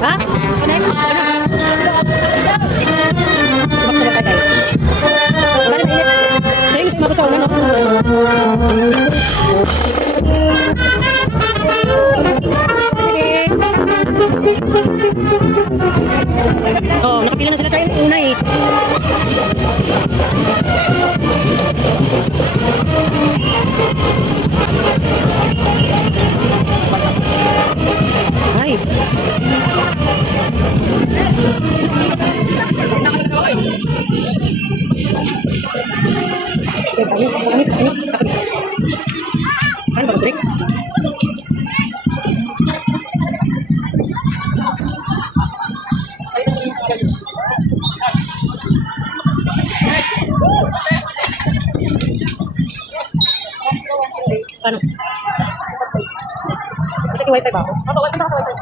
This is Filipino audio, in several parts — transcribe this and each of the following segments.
Ha? Ano? Sumak na ba tayo? Bali mainit. Sa'yo, hindi mabot sa ulan, no? Oh, nakapila na sila tayo una eh. Ay. Ano ba, break? Ano? Ito wifi ba ako? Ako, wifi ba ako sa wifi?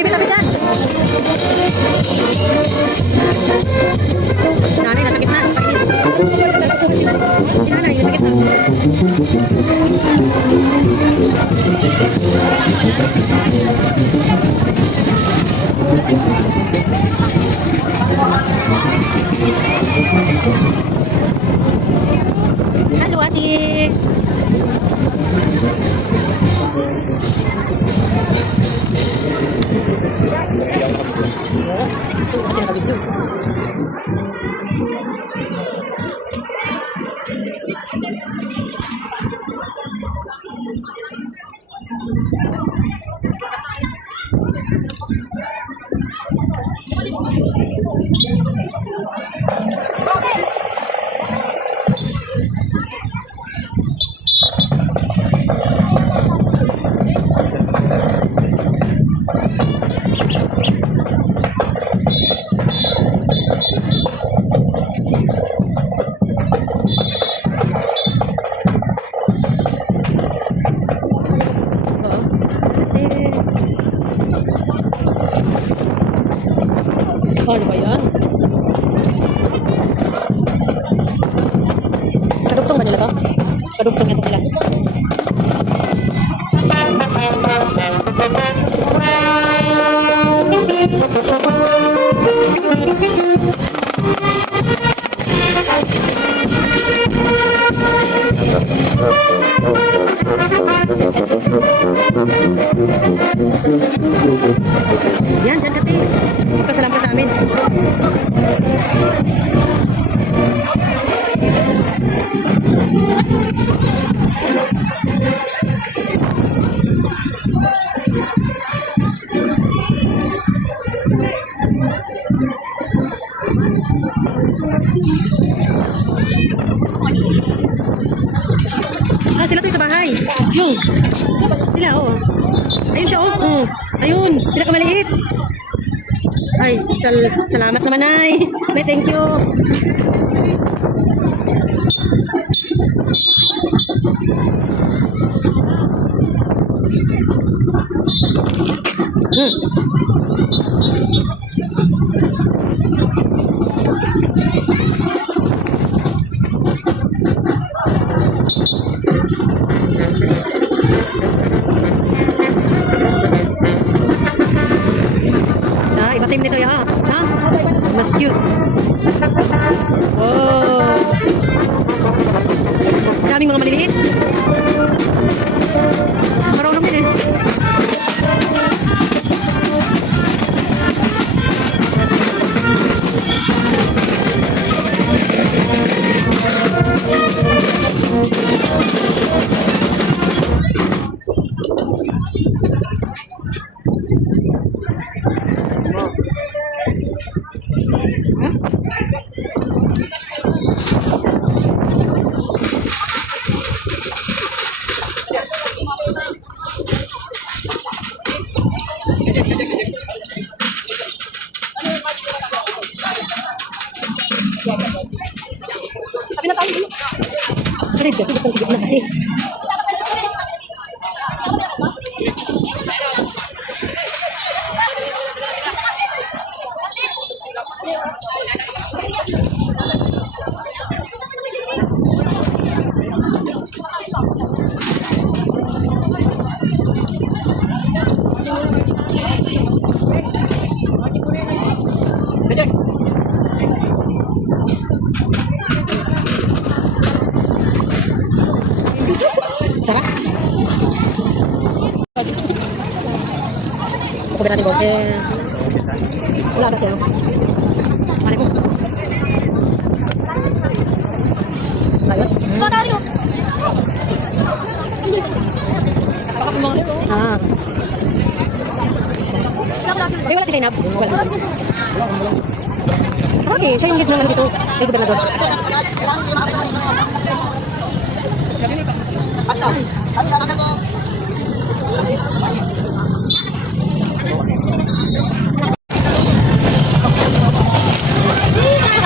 Pipit-pit dyan! Si nanay nasa gitna, kainis. Si nanay nasa gitna. Halo, ate! Kasi nakabidyo. Ano ba yan? Kadugtong ba nila to? Kadugtong ito nila. Yan, dyan kati. Pasalam ka sa amin. Ah, sila to sa bahay. Yung. Sila, oh. Ayun siya, oh. Ayun, pinakamaliit. Ay, salamat naman, ay. Ay, thank you. Iba team nito, ya. Ha? Mas cute. Oh. Daming mga maliliit. Marunong din eh. kasi dito sa gitna kasi. Sarap. Ako ba natin po? Wala kasi ano. Mali mo. Ayun. Ah. Eh, wala si Zainab. Wala. Okay, siya yung lead naman dito. Ay, gobernador.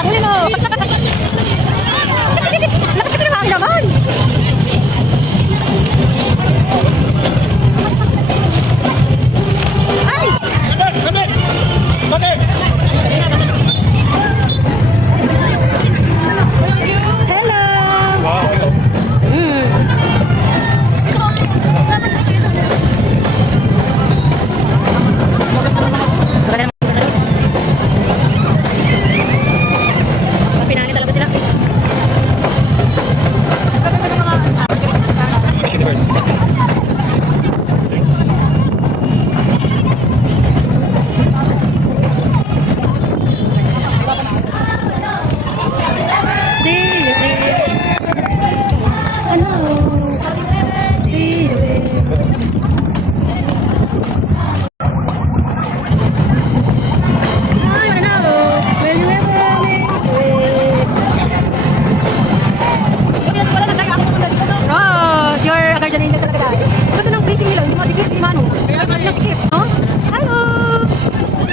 Huli mo! Lakas kasi ng hangin naman! Ay! Hello! Pinangit talaga sila.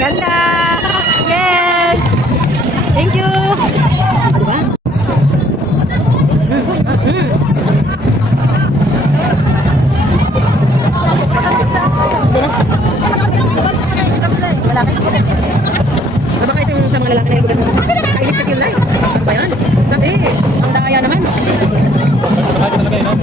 Ganda! Yes! Thank you! Diba? Lalaki. Baka ito yung sa mga lalaki na yung gobernador. Kainis kasi yun lang. Ano ba yan? Gabi. Ang daya naman. Bakit talaga yun, no?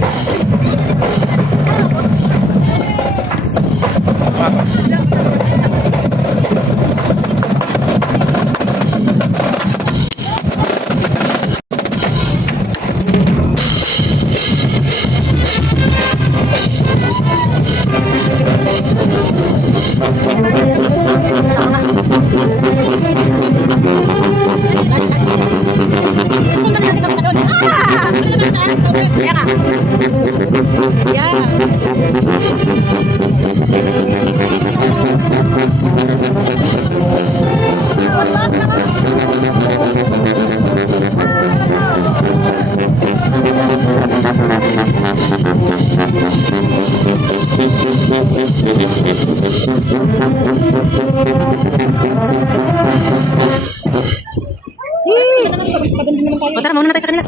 Tara, mauna na tayo sa kanila.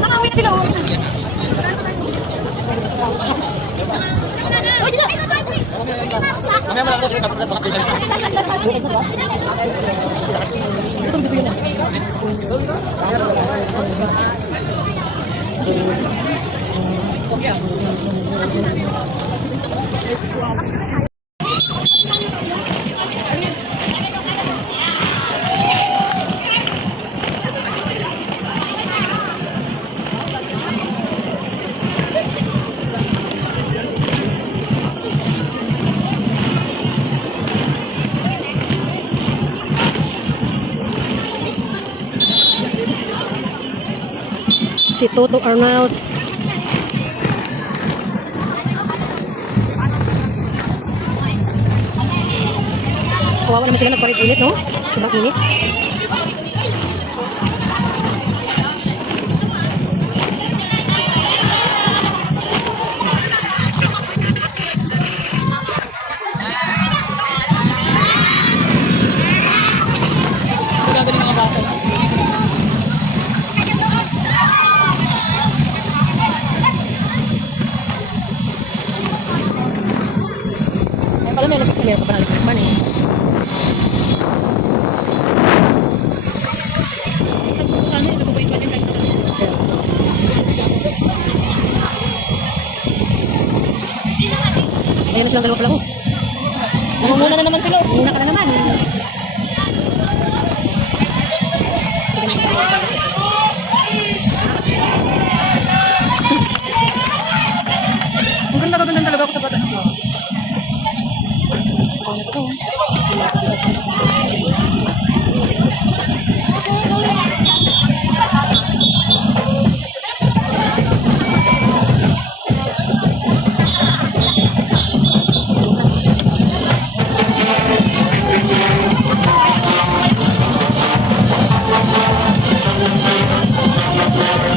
Makauwi na sila. Si Toto Arnaus. Kawawa naman sila, nagparit init, no? Sobrang init. Meron ka pa ng electric fan eh. Ayan na silang dalawa pala ko. Muna na naman sila. Muna ka na naman. Ang ganda talaga ako sa bata.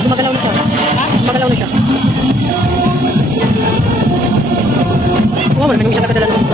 Gumagalaw na siya. Gumagalaw na siya. Wow, wala naman yung siya nakadala nun.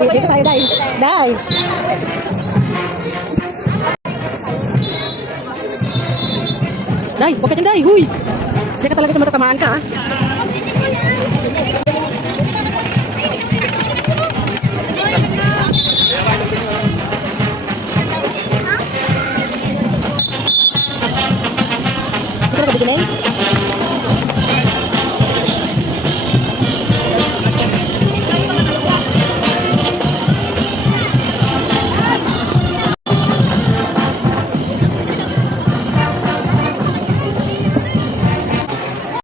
Dito tayo, Day. Day! Day, huwag ka dyan, Day. Huy! Diyan ka talaga sa matatamaan ka, ha?